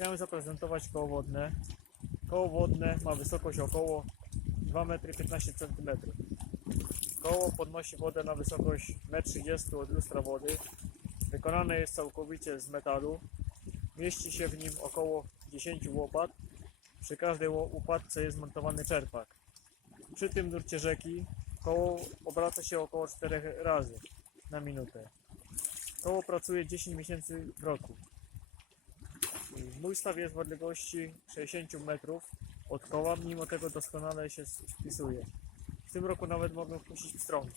Chciałem zaprezentować koło wodne. Koło wodne ma wysokość około 2,15 m. Koło podnosi wodę na wysokość 1,30 m od lustra wody. Wykonane jest całkowicie z metalu. Mieści się w nim około 10 łopat. Przy każdej ło- łopatce jest montowany czerpak. Przy tym nurcie rzeki koło obraca się około 4 razy na minutę. Koło pracuje 10 miesięcy w roku. Mój staw jest w odległości 60 metrów od koła, mimo tego doskonale się spisuje. W tym roku nawet mogę wpuścić pstrąg.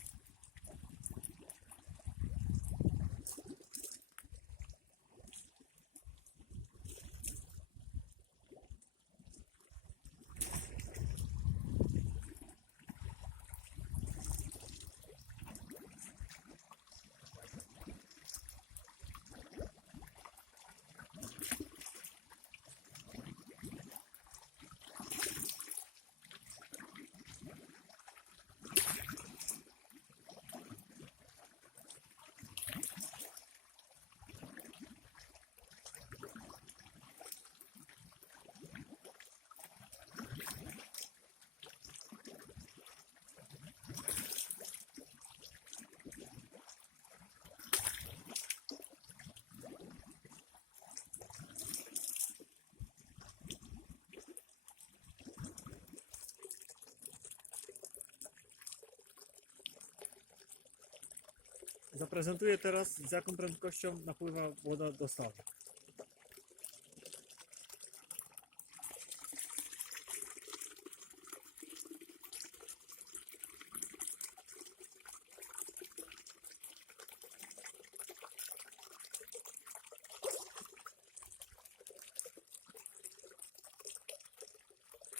Zaprezentuję teraz z jaką prędkością napływa woda do stawu.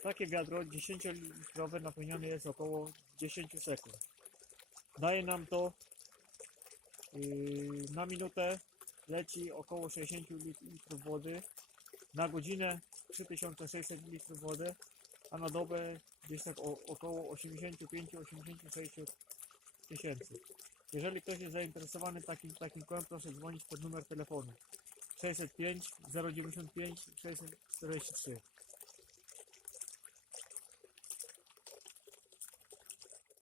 Takie wiadro 10-litrowe napełnione jest około 10 sekund. Daje nam to na minutę leci około 60 lit- litrów wody, na godzinę 3600 litrów wody, a na dobę gdzieś tak około 85-86 tysięcy. Jeżeli ktoś jest zainteresowany takim, takim kołem, proszę dzwonić pod numer telefonu 605 095 643.